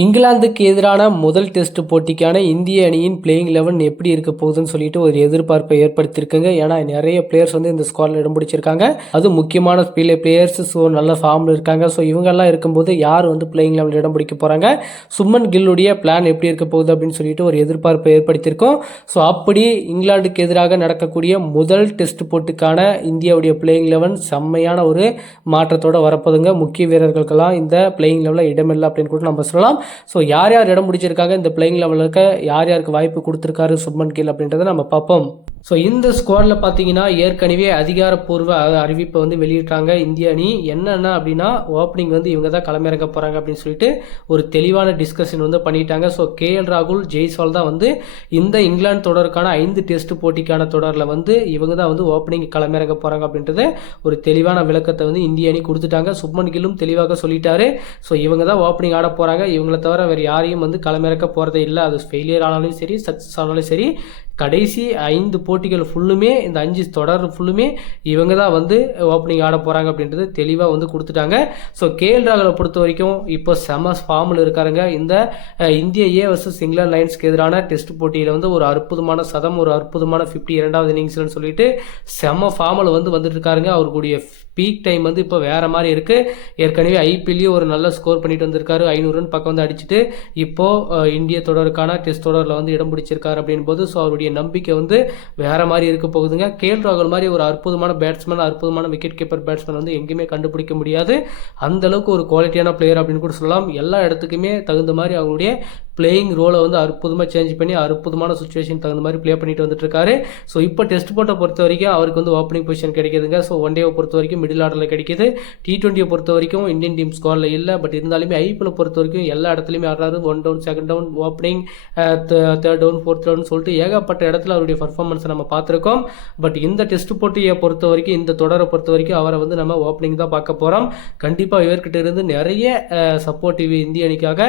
இங்கிலாந்துக்கு எதிரான முதல் டெஸ்ட் போட்டிக்கான இந்திய அணியின் பிளேயிங் லெவன் எப்படி இருக்க போகுதுன்னு சொல்லிட்டு ஒரு எதிர்பார்ப்பை ஏற்படுத்தியிருக்குங்க. ஏன்னா நிறைய பிளேயர்ஸ் வந்து இந்த ஸ்குவாடில் இடம் பிடிச்சிருக்காங்க. அது முக்கியமான பிளேயர்ஸ் ஸோ நல்ல ஃபார்மில் இருக்காங்க. ஸோ இவங்கெல்லாம் இருக்கும்போது யார் வந்து பிளேயிங் லெவலில் இடம் பிடிக்க போகிறாங்க சுமன் கில்லுடைய பிளான் எப்படி இருக்க போகுது அப்படின்னு சொல்லிட்டு ஒரு எதிர்பார்ப்பை ஏற்படுத்தியிருக்கோம். ஸோ அப்படி இங்கிலாந்துக்கு எதிராக நடக்கக்கூடிய முதல் டெஸ்ட் போட்டிக்கான இந்தியாவுடைய பிளேயிங் லெவன் செம்மையான ஒரு மாற்றத்தோடு வரப்போதுங்க முக்கிய வீரர்களுக்கெல்லாம் இந்த பிளேயிங் லெவலில் இடமில்லை அப்படின்னு கூட நம்ம சொல்லலாம். ஸோ யார் யார் இடம் பிடிச்சிருக்காங்க? இந்த பிளேயிங் லெவலுக்கு யார் யாருக்கு வாய்ப்பு கொடுத்துருக்காரு? சுப்மன் கில் அப்படின்றத நம்ம பார்ப்போம். ஸோ இந்த ஸ்குவாடில் பார்த்தீங்கன்னா ஏற்கனவே அதிகாரப்பூர்வ அறிவிப்பை வந்து வெளியிட்டாங்க இந்திய அணி. என்னென்ன அப்படின்னா ஓப்பனிங் வந்து இவங்க தான் களமிறங்க போகிறாங்க அப்படின்னு சொல்லிட்டு ஒரு தெளிவான டிஸ்கஷன் வந்து பண்ணிட்டாங்க. ஸோ கேஎல் ராகுல் ஜெய்ஸ்வால் தான் வந்து இந்த இங்கிலாந்து தொடருக்கான ஐந்து டெஸ்ட் போட்டிக்கான தொடரில் வந்து இவங்க தான் வந்து ஓப்பனிங் களமிறங்க போகிறாங்க அப்படின்றத ஒரு தெளிவான விளக்கத்தை வந்து இந்திய அணி கொடுத்துட்டாங்க. சுப்மன் கில்லும் தெளிவாக சொல்லிட்டாரு. ஸோ இவங்க தான் ஓப்பனிங் ஆட போகிறாங்க இவங்களை தவிர வேறு யாரையும் வந்து களமிறக்க போகிறதே இல்லை. அது ஃபெயிலியர் ஆனாலும் சரி சக்ஸஸ் ஆனாலும் சரி. கடைசி ஐந்து போட்டிகள் ஃபுல்லுமே இந்த அஞ்சு தொடர் ஃபுல்லுமே இவங்க தான் வந்து ஓப்பனிங் ஆட போகிறாங்க அப்படின்றது தெளிவாக வந்து கொடுத்துட்டாங்க. ஸோ கேஎல் ராகுலை பொறுத்த வரைக்கும் இப்போ செம ஃபார்மில் இருக்காருங்க. இந்த இந்திய ஏ வர்சஸ் இங்கிலாந்து லைன்ஸ்க்கு எதிரான டெஸ்ட் போட்டியில் வந்து ஒரு அற்புதமான சதம் ஒரு அற்புதமான ஃபிஃப்டி இரண்டாவது இன்னிங்ஸ்னு சொல்லிட்டு செம ஃபார்மில் வந்து வந்துட்டு இருக்காருங்க. அவருடைய பீக் டைம் வந்து இப்போ வேற மாதிரி இருக்கு. ஏற்கனவே ஐபிஎல்லையும் ஒரு நல்ல ஸ்கோர் பண்ணிட்டு வந்திருக்காரு. ஐநூறு ரன் பக்கம் வந்து அடிச்சுட்டு இப்போ இந்திய தொடருக்கான டெஸ்ட் தொடரில் வந்து இடம் பிடிச்சிருக்காரு அப்படின் போது ஸோ அவருடைய நம்பிக்கை வந்து வேற மாதிரி இருக்க போகுதுங்க. கேல் ராகுல் மாதிரி ஒரு அற்புதமான பேட்ஸ்மேன் அற்புதமான விக்கெட் கீப்பர் பேட்ஸ்மேன் வந்து எங்கேயுமே கண்டுபிடிக்க முடியாது. அந்த அளவுக்கு ஒரு குவாலிட்டியான பிளேயர் அப்படின்னு கூட சொல்லலாம். எல்லா இடத்துக்குமே தகுந்த மாதிரி அவங்களுடைய பிளேயிங் ரோலை வந்து அற்புதமாக சேஞ்ச் பண்ணி அற்புதமான சுச்சுவேஷன் தகுந்த மாதிரி ப்ளே பண்ணிட்டு வந்துட்டு இருக்காரு. ஸோ இப்போ டெஸ்ட் போட்டை பொறுத்த வரைக்கும் அவருக்கு வந்து ஓப்பனிங் பொசிஷன் கிடைக்குதுங்க. ஸோ ஒன் டேவை பொறுத்த வரைக்கும் மிடில் ஆர்டரில் கிடைக்குது. டி டுவெண்ட்டியை பொறுத்த வரைக்கும் இந்தியன் டீம் ஸ்குவாடில் இல்லை. பட் இருந்தாலுமே ஐபிஎல் பொறுத்த வரைக்கும் எல்லா இடத்துலையுமே ஆடுறாரு. One down second down opening third down fourth down சொல்லிட்டு ஏகப்பட்ட இடத்துல அவருடைய பர்ஃபார்மன்ஸை நம்ம பார்த்துருக்கோம். பட் இந்த டெஸ்ட் போட்டியை பொறுத்த வரைக்கும் இந்த தொடரை பொறுத்த வரைக்கும் அவரை வந்து நம்ம ஓப்பனிங் தான் பார்க்க போகிறோம் கண்டிப்பாக இவர்கிட்ட இருந்து நிறைய uh, சப்போர்ட்டிவ் இந்திய அணிக்காக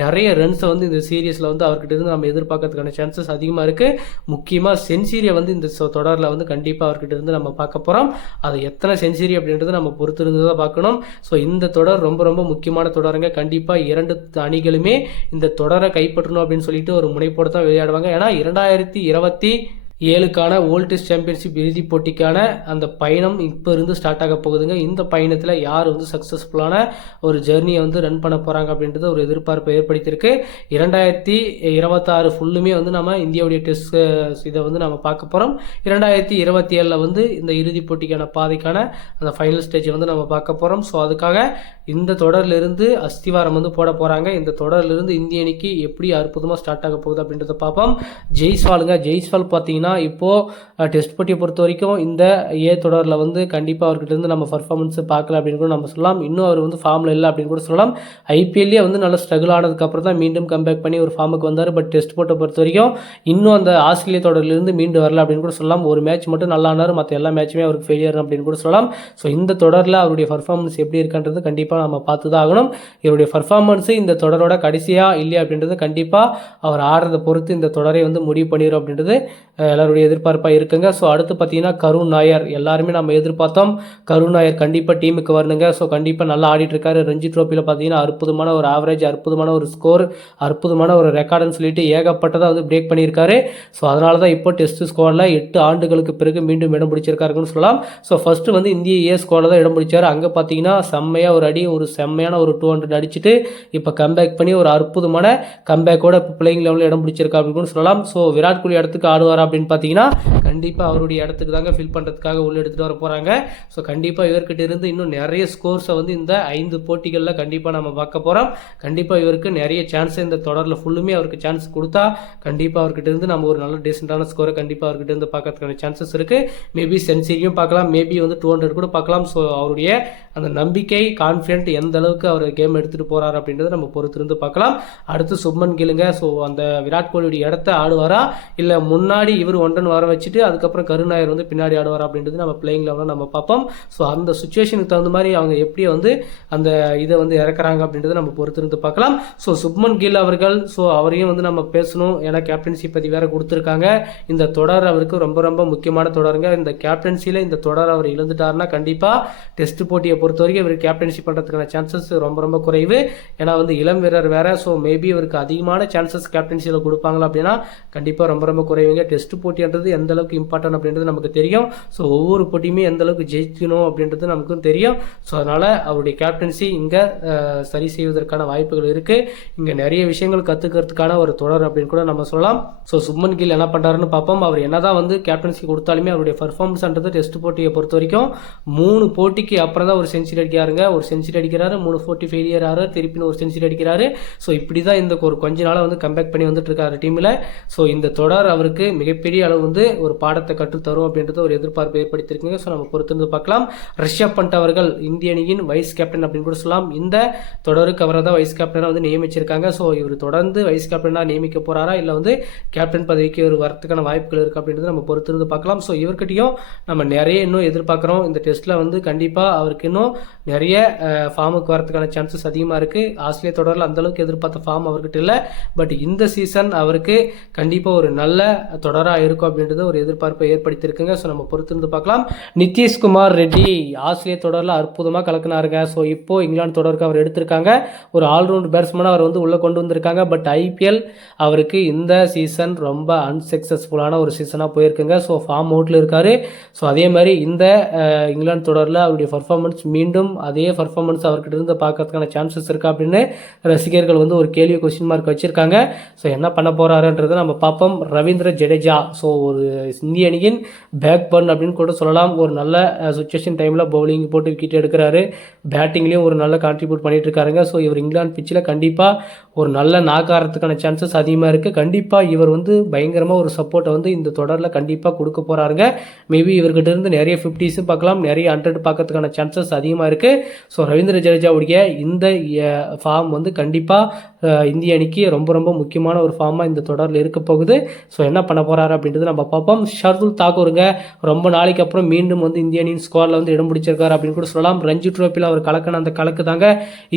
நிறைய ரன்ஸை வந்து இந்த சீரியஸில் வந்து அவர்கிட்ட இருந்து நம்ம எதிர்பார்க்கறதுக்கான சான்சஸ் அதிகமாக இருக்குது முக்கியமாக சென்சூரியை வந்து இந்த தொடரில் வந்து கண்டிப்பாக அவர்கிட்ட இருந்து நம்ம பார்க்க போகிறோம் அது எத்தனை சென்சீரிய அப்படின்றது நம்ம பொறுத்திருந்து தான் பார்க்கணும். ஸோ இந்த தொடர் ரொம்ப ரொம்ப முக்கியமான தொடருங்க. கண்டிப்பாக இரண்டு அணிகளுமே இந்த தொடரை கைப்பற்றணும் அப்படின்னு சொல்லிட்டு ஒரு முனைப்போடு தான் விளையாடுவாங்க. ஏன்னா இரண்டாயிரத்தி இருபத்தி ஏழுக்கான வேர்ல்டு டெஸ்ட் சாம்பியன்ஷிப் இறுதிப் போட்டிக்கான அந்த பயணம் இப்போ இருந்து ஸ்டார்ட் ஆக போகுதுங்க. இந்த பயணத்தில் யார் வந்து சக்ஸஸ்ஃபுல்லான ஒரு ஜெர்னியை வந்து ரன் பண்ண போகிறாங்க அப்படின்றது ஒரு எதிர்பார்ப்பை ஏற்படுத்தியிருக்கு. இரண்டாயிரத்தி இருபத்தாறு ஃபுல்லுமே வந்து நம்ம இந்தியாவுடைய டெஸ்ட் இதை வந்து நம்ம பார்க்க போகிறோம் இரண்டாயிரத்தி இருபத்தி ஏழில் வந்து இந்த இறுதிப் போட்டிக்கான பாதைக்கான அந்த ஃபைனல் ஸ்டேஜை வந்து நம்ம பார்க்க போகிறோம் ஸோ அதுக்காக இந்த தொடர்லேருந்து அஸ்திவாரம் வந்து போட போகிறாங்க இந்த தொடர்லேருந்து இந்திய அணிக்கு எப்படி அற்புதமாக ஸ்டார்ட் ஆக போகுது அப்படின்றத பார்ப்போம். ஜெய்ஸ்வாலுங்க ஜெய்ஸ்வால் பார்த்தீங்கன்னா இப்போது டெஸ்ட் போட்டியை பொறுத்த வரைக்கும் இந்த ஏ தொடரில் வந்து கண்டிப்பாக அவர்கிட்ட இருந்து நம்ம பர்ஃபார்மன்ஸ் பார்க்கல அப்படின்னு கூட நம்ம சொல்லலாம். இன்னும் அவர் வந்து ஃபார்மில் இல்லை அப்படின்னு கூட சொல்லலாம். ஐபிஎல்லே வந்து நல்லா ஸ்ட்ரகிள் ஆனதுக்கப்புறம் தான் மீண்டும் கம்பேக் பண்ணி ஒரு ஃபார்முக்கு வந்தார். பட் டெஸ்ட் போட்டை பொறுத்த வரைக்கும் இன்னும் அந்த ஆஸ்திரேலிய தொடரிலிருந்து மீண்டு வரல அப்படின்னு கூட சொல்லலாம். ஒரு மேட்ச் மட்டும் நல்லா ஆனார். மற்ற எல்லா மேட்சுமே அவருக்கு ஃபெயிலியர் அப்படின்னு கூட சொல்லலாம். ஸோ இந்த தொடரில் அவருடைய பர்ஃபார்மன்ஸ் எப்படி இருக்கான்றது கண்டிப்பாக நம்ம பார்த்து தான் ஆகணும். இவருடைய பர்ஃபார்மன்ஸு இந்த தொடரோட கடைசியாக இல்லையா அப்படின்றது கண்டிப்பாக அவர் ஆடுறதை பொறுத்து இந்த தொடரை வந்து முடிவு பண்ணிடும் அப்படின்றது எல்லாருடைய எதிர்பார்ப்பாக இருக்குங்க. ஸோ அடுத்து பார்த்தீங்கன்னா கருண் நாயர். எல்லாருமே நம்ம எதிர்பார்த்தோம் கருண் நாயர் கண்டிப்பாக டீமுக்கு வரணுங்க. ஸோ கண்டிப்பாக நல்லா ஆடிட்டுருக்காரு. ரஞ்சி ட்ரோஃபியில் பார்த்தீங்கன்னா அற்புதமான ஒரு ஆவரேஜ் அற்புதமான ஒரு ஸ்கோர் அற்புதமான ஒரு ரெக்கார்டுன்னு சொல்லிட்டு ஏகப்பட்டதாக வந்து பிரேக் பண்ணியிருக்காரு. ஸோ அதனால தான் இப்போ டெஸ்ட் ஸ்குவாடில் எட்டு ஆண்டுகளுக்கு பிறகு மீண்டும் இடம் பிடிச்சிருக்காருன்னு சொல்லலாம். ஸோ ஃபஸ்ட்டு வந்து இந்திய ஏ ஸ்குவாடில் தான் இடம் பிடிச்சார். அங்கே பார்த்தீங்கன்னா செம்மையாக ஒரு அடி ஒரு செம்மையான ஒரு டூ ஹண்ட்ரட் அடிச்சுட்டு இப்போ கம்பேக் பண்ணி ஒரு அற்புதமான கம்பேக்கோட இப்போ பிளேயிங் லெவலில் இடம் பிடிச்சிருக்கா அப்படின்னு சொல்லலாம். ஸோ விராட் கோலி இடத்துக்கு ஆடுவாரா அப்படின்னு பார்த்தீங்கன்னா கண்டிப்பாக அவருடைய இடத்துக்கு தாங்க ஃபில் பண்ணுறதுக்காக உள்ள எடுத்துகிட்டு வர போகிறாங்க ஸோ கண்டிப்பாக இவர்கிட்ட இருந்து இன்னும் நிறைய ஸ்கோர்ஸை வந்து இந்த ஐந்து போட்டிகளில் கண்டிப்பாக நம்ம பார்க்க போகிறோம் கண்டிப்பாக இவருக்கு நிறைய சான்ஸ் இந்த தொடரில் ஃபுல்லுமே அவருக்கு சான்ஸ் கொடுத்தா கண்டிப்பாக அவர்கிட்ட இருந்து நம்ம ஒரு நல்ல டீசெண்டான ஸ்கோரை கண்டிப்பாக அவர்கிட்ட இருந்து பார்க்கறதுக்கான சான்சஸ் இருக்குது மேபி சென்சரியும் பார்க்கலாம். மேபி வந்து டூ ஹண்ட்ரட் கூட பார்க்கலாம். ஸோ அவருடைய அந்த நம்பிக்கை கான்ஃபிடென்ட் எந்த அளவுக்கு அவர் கேம் எடுத்துகிட்டு போகிறார் அப்படின்றத நம்ம பொறுத்திருந்து பார்க்கலாம். அடுத்து சுப்மன் கிலுங்க ஸோ அந்த விராட் கோலியுடைய இடத்த ஆடுவாரா? இல்லை முன்னாடி இவர் ஒன்றன் வர வச்சுட்டு அதுக்கப்புறம் கருணாயர் வந்து பின்னாடி ஆடுவார் அப்படின்றது நம்ம பிளேயிங் லெவலில் நம்ம பார்ப்போம். ஸோ அந்த சுச்சுவேஷனுக்கு தகுந்த மாதிரி அவங்க எப்படி வந்து அந்த இதை வந்து இறக்குறாங்க அப்படின்றத நம்ம பொறுத்திருந்து பார்க்கலாம். ஸோ சுப்மன் கில் அவர்கள் ஸோ அவரையும் வந்து நம்ம பேசணும். ஏன்னா கேப்டன்சி பற்றி வேற கொடுத்துருக்காங்க. இந்த தொடர் அவருக்கு ரொம்ப ரொம்ப முக்கியமான தொடருங்க. இந்த கேப்டன்சியில் இந்த தொடர் அவர் இழந்துட்டாருன்னா கண்டிப்பாக டெஸ்ட் போட்டியை பொறுத்த வரைக்கும் இவர் கேப்டன்ஷிப் பண்ணுறதுக்கான சான்சஸ் ரொம்ப ரொம்ப குறைவு. ஏன்னா வந்து இளம் வீரர் வேற. ஸோ மேபி இவருக்கு அதிகமான சான்சஸ் கேப்டன்சியில் கொடுப்பாங்களா அப்படின்னா கண்டிப்பாக ரொம்ப ரொம்ப குறைவுங்க. டெஸ்ட் போட்டின்றது எந்த அளவுக்கு இம்பார்ட்டன்ட் அப்படின்றது நமக்கு தெரியும். ஸோ ஒவ்வொரு போட்டியுமே எந்த அளவுக்கு ஜெயிக்கணும் அப்படின்றது நமக்கும் தெரியும். ஸோ அதனால் அவருடைய கேப்டன்சி இங்கே சரி செய்வதற்கான வாய்ப்புகள் இருக்குது இங்கே நிறைய விஷயங்கள் கற்றுக்கிறதுக்கான ஒரு தொடர் அப்படின்னு கூட நம்ம சொல்லலாம். ஸோ சுப்மன் கில் என்ன பண்ணுறாருன்னு பார்ப்போம். அவர் என்னதான் வந்து கேப்டன்சி கொடுத்தாலுமே அவருடைய பர்ஃபார்மன்ஸ்ன்றது டெஸ்ட் போட்டியை பொறுத்த வரைக்கும் மூணு போட்டிக்கு அப்புறம் தான் ஒரு செஞ்சுரி அடிக்கிறாருங்க. ஒரு செஞ்சுரி அடிக்கிறாரு மூணு போட்டி ஃபெயிலியர் ஆறு திருப்பின்னு ஒரு செஞ்சுரி அடிக்கிறாரு. ஸோ இப்படி தான் இந்த ஒரு கொஞ்ச நாளாக வந்து கம்பேக் பண்ணி வந்துட்டு இருக்காரு டீமில் ஸோ இந்த தொடர் அவருக்கு மிகப்பெரிய பெரிய அளவு வந்து ஒரு பாடத்தை கற்றுத்தரும் அப்படின்றத ஒரு எதிர்பார்ப்பு ஏற்படுத்தியிருக்கீங்க. ஸோ நம்ம பொறுத்திருந்து பார்க்கலாம். ரிஷப் பண்ட் அவர்கள் இந்திய அணியின் வைஸ் கேப்டன் அப்படின்னு கூட சொல்லலாம். இந்த தொடருக்கு அவரை தான் வைஸ் கேப்டனாக வந்து நியமிச்சிருக்காங்க. ஸோ இவர் தொடர்ந்து வைஸ் கேப்டனாக நியமிக்க போகிறாரா இல்லை வந்து கேப்டன் பதவிக்கு ஒரு வரத்துக்கான வாய்ப்புகள் இருக்குது அப்படின்றத நம்ம பொறுத்திருந்து பார்க்கலாம். ஸோ இவர்கிட்டையும் நம்ம நிறைய இன்னும் எதிர்பார்க்குறோம். இந்த டெஸ்ட்டில் வந்து கண்டிப்பாக அவருக்கு இன்னும் நிறைய ஃபார்முக்கு வரதுக்கான சான்சஸ் அதிகமாக இருக்குது ஆஸ்திரேலிய தொடரில் அந்தளவுக்கு எதிர்பார்த்த ஃபார்ம் அவர்கிட்ட இல்லை. பட் இந்த சீசன் அவருக்கு கண்டிப்பாக ஒரு நல்ல தொடராக இருக்கும் அப்படின்றது ஒரு எதிர்பார்ப்பை ஏற்படுத்தியிருக்குங்க. ஸோ நம்ம பொறுத்திருந்து பார்க்கலாம். நிதிஷ்குமார் ரெட்டி ஆஸ்திரேலிய தொடரில் அற்புதமாக கலக்குனாருங்க. ஸோ இப்போ இங்கிலாந்து தொடருக்கு அவர் எடுத்திருக்காங்க. ஒரு ஆல்ரவுண்ட் பேட்ஸ்மேனாக அவர் வந்து உள்ளே கொண்டு வந்திருக்காங்க. பட் ஐபிஎல் அவருக்கு இந்த சீசன் ரொம்ப அன்சக்ஸஸ்ஃபுல்லான ஒரு சீசனாக போயிருக்குங்க. ஸோ ஃபார்ம் அவுட்டில் இருக்கார். ஸோ அதே மாதிரி இந்த இங்கிலாந்து தொடரில் அவருடைய பர்ஃபார்மன்ஸ் மீண்டும் அதே பர்ஃபார்மன்ஸ் அவர்கிட்ட இருந்து பார்க்கறதுக்கான சான்சஸ் இருக்கா அப்படின்னு ரசிகர்கள் வந்து ஒரு கேள்வி கொஸ்டின் மார்க் வச்சுருக்காங்க. ஸோ என்ன பண்ண போகிறாருன்றதை நம்ம பார்ப்போம். ரவீந்திர ஜடேஜா ஸோ ஒரு இந்திய அணியின் பேக் பர்ன் அப்படின்னு கூட சொல்லலாம். ஒரு நல்ல சுச்சுவேஷன் டைமில் பவுலிங் போட்டு விக்கெட் எடுக்கிறாரு. பேட்டிங்லேயும் ஒரு நல்ல கான்ட்ரிபியூட் பண்ணிட்டு இருக்காருங்க. ஸோ இவர் இங்கிலாந்து பிச்சில் கண்டிப்பாக ஒரு நல்ல நாக்காரத்துக்கான சான்சஸ் அதிகமாக இருக்குது கண்டிப்பாக இவர் வந்து பயங்கரமாக ஒரு சப்போர்ட்டை வந்து இந்த தொடரில் கண்டிப்பாக கொடுக்க போகிறாருங்க மேபி இவர்கிட்ட இருந்து நிறைய ஃபிஃப்டிஸும் பார்க்கலாம். நிறைய ஹண்ட்ரட் பார்க்கறதுக்கான சான்சஸ் அதிகமாக இருக்குது ஸோ ரவீந்திர ஜடேஜாவுடைய இந்த ஃபார்ம் வந்து கண்டிப்பாக இந்திய அணிக்கு ரொம்ப ரொம்ப முக்கியமான ஒரு ஃபார்மாக இந்த தொடரில் இருக்க போகுது. ஸோ என்ன பண்ண போகிறாரு அப்படின்றது நம்ம பார்ப்போம். ஷர்துல் தாக்கூருங்க ரொம்ப நாளைக்கு அப்புறம் மீண்டும் வந்து இந்திய அணியின் ஸ்குவாடில் வந்து இடம் பிடிச்சிருக்காரு அப்படின்னு கூட சொல்லலாம். ரஞ்சி ட்ரோப்பியில் அவர் கலக்கின அந்த கலக்கு தாங்க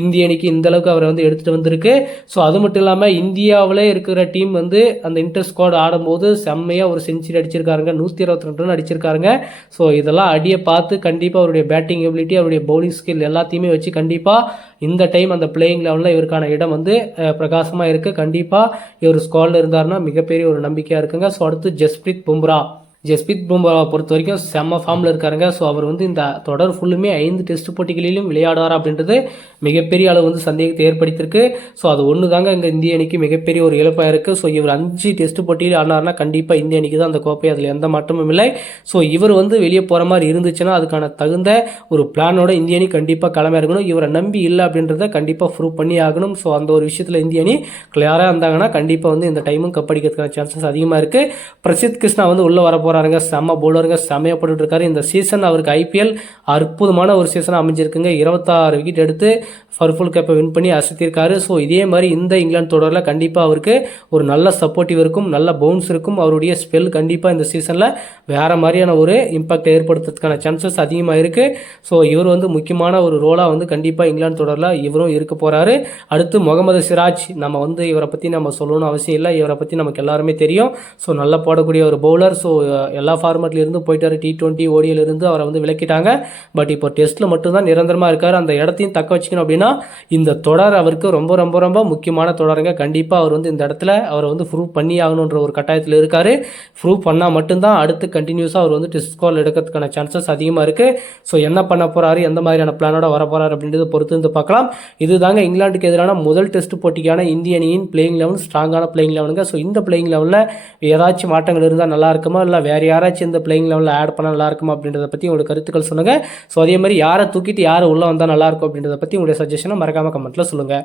இந்திய அணிக்கு இந்த அளவுக்கு அவரை வந்து எடுத்துகிட்டு வந்திருக்கு. ஸோ அது மட்டும் இல்லாமல் இந்தியாவிலே இருக்கிற டீம் வந்து அந்த இன்டர் ஸ்குவாட் ஆடும்போது செம்மையாக ஒரு செஞ்சுரி அடிச்சிருக்காருங்க. நூற்றி இருபத்தி ரெண்டு ரன் அடிச்சிருக்காருங்க. ஸோ இதெல்லாம் அடியை பார்த்து கண்டிப்பாக அவருடைய பேட்டிங் எபிலிட்டி அவருடைய பவுலிங் ஸ்கில் எல்லாத்தையுமே வச்சு கண்டிப்பாக இந்த டைம் அந்த பிளேயிங் லெவலில் இவருக்கான இடம் வந்து பிரகாசமாக இருக்குது கண்டிப்பாக இவர் ஸ்குவாடில் இருந்தார்னா மிகப்பெரிய ஒரு நம்பிக்கையாக இருக்குங்க. ஸோ அடுத்து ஜஸ்பிரீத் பும்ரா. ஜஸ்பித் பும்ராவை பொறுத்த வரைக்கும் செம்ம ஃபார்மில் இருக்காருங்க. ஸோ அவர் வந்து இந்த தொடர் ஃபுல்லுமே ஐந்து டெஸ்ட் போட்டிகளிலும் விளையாடுவார் அப்படின்றது மிகப்பெரிய அளவு வந்து சந்தேகத்தை ஏற்படுத்தியிருக்கு. ஸோ அது ஒன்று தாங்க இங்கே இந்திய அணிக்கு மிகப்பெரிய ஒரு இழப்பாக இருக்குது ஸோ இவர் அஞ்சு டெஸ்ட் போட்டியில் ஆனார்னா கண்டிப்பாக இந்திய அணிக்கு தான் அந்த கோப்பை அதில் எந்த மாற்றமும் இல்லை. ஸோ இவர் வந்து வெளியே போகிற மாதிரி இருந்துச்சுன்னா அதுக்கான தகுந்த ஒரு பிளானோட இந்திய அணி கண்டிப்பாக கிளம்ப இருக்கணும் இவரை நம்பி இல்லை அப்படின்றத கண்டிப்பாக ப்ரூவ் பண்ணி ஆகணும். ஸோ அந்த ஒரு விஷயத்தில் இந்திய அணி கிளியராக இருந்தாங்கன்னா கண்டிப்பாக வந்து இந்த டைமும் கப்படிக்கிறதுக்கான சான்சஸ் அதிகமாக இருக்குது பிரசித் கிருஷ்ணா வந்து உள்ளே வர போகிறாருங்க செம்ம பவுலருங்க செம்மையாக போட்டுட்ருக்காரு இந்த சீசன் அவருக்கு ஐபிஎல் அற்புதமான ஒரு சீசனாக அமைஞ்சிருக்குங்க. இருபத்தாறு விக்கெட் எடுத்து ஃபர்ஃபுல் கேப்பை வின் பண்ணி அசத்திருக்காரு. ஸோ இதே மாதிரி இந்த இங்கிலாந்து தொடரில் கண்டிப்பாக அவருக்கு ஒரு நல்ல சப்போர்ட்டிவ் இருக்கும். நல்ல பவுன்ஸ் இருக்கும். அவருடைய ஸ்பெல் கண்டிப்பாக இந்த சீசனில் வேறு மாதிரியான ஒரு இம்பாக்ட் ஏற்படுத்துறதுக்கான சான்சஸ் அதிகமாக இருக்குது ஸோ இவர் வந்து முக்கியமான ஒரு ரோலாக வந்து கண்டிப்பாக இங்கிலாந்து தொடரில் இவரும் இருக்க போகிறாரு அடுத்து முகமது சிராஜ். நம்ம வந்து இவரை பற்றி நம்ம சொல்லணும்னு அவசியம் இல்லை. இவரை பற்றி நமக்கு எல்லாருமே தெரியும். ஸோ நல்லா போடக்கூடிய ஒரு பவுலர் ஸோ எல்லா ஃபார்மேட்லேருந்து போயிட்டார் டி டுவெண்ட்டி ஓடியிலிருந்து அவரை வந்து விளக்கிட்டாங்க. பட் இப்போ டெஸ்ட்டில் மட்டும்தான் நிரந்தரமாக இருக்கார். அந்த இடத்தையும் தக்க வச்சுக்கணும் அப்படின்னா இந்த தொடர் அவருக்கு ரொம்ப ரொம்ப ரொம்ப முக்கியமான தொடருங்க. கண்டிப்பாக அவர் வந்து இந்த இடத்துல அவரை வந்து ப்ரூவ் பண்ணி ஆகணுன்ற ஒரு கட்டாயத்தில் இருக்கார். ப்ரூவ் பண்ணால் மட்டும்தான் அடுத்து கண்டினியூஸாக அவர் வந்து டெஸ்ட் ஸ்கோர் எடுக்கிறதுக்கான சான்சஸ் அதிகமாக இருக்குது ஸோ என்ன பண்ண போகிறாரு எந்த மாதிரியான பிளானோட வர போகிறாரு அப்படின்றத பொறுத்து வந்து பார்க்கலாம். இதுதாங்க இங்கிலாந்துக்கு எதிரான முதல் டெஸ்ட் போட்டிக்கான இந்திய அணியின் பிளேயிங் லெவன் ஸ்ட்ராங்கான பிளேயிங் லெவனுங்க ஸோ இந்த பிளேயிங் லெவலில் ஏதாச்சும் மாற்றங்கள் இருந்தால் நல்லா இருக்குமா? இல்லை வேறு யாராச்சும் இந்த பிளேயிங் லெவலில் ஆட் பண்ணால் நல்லா இருக்குமா அப்படின்றத பற்றி உங்களோட கருத்துக்கள் சொல்லுங்கள் ஸோ அதே மாதிரி யாரை தூக்கிட்டு யார் உள்ளே வந்தால் நல்லாயிருக்கும் அப்படின்றத பற்றி உங்களுடைய சஜஷனை மறக்காமல் கமெண்ட்டில் சொல்லுங்கள்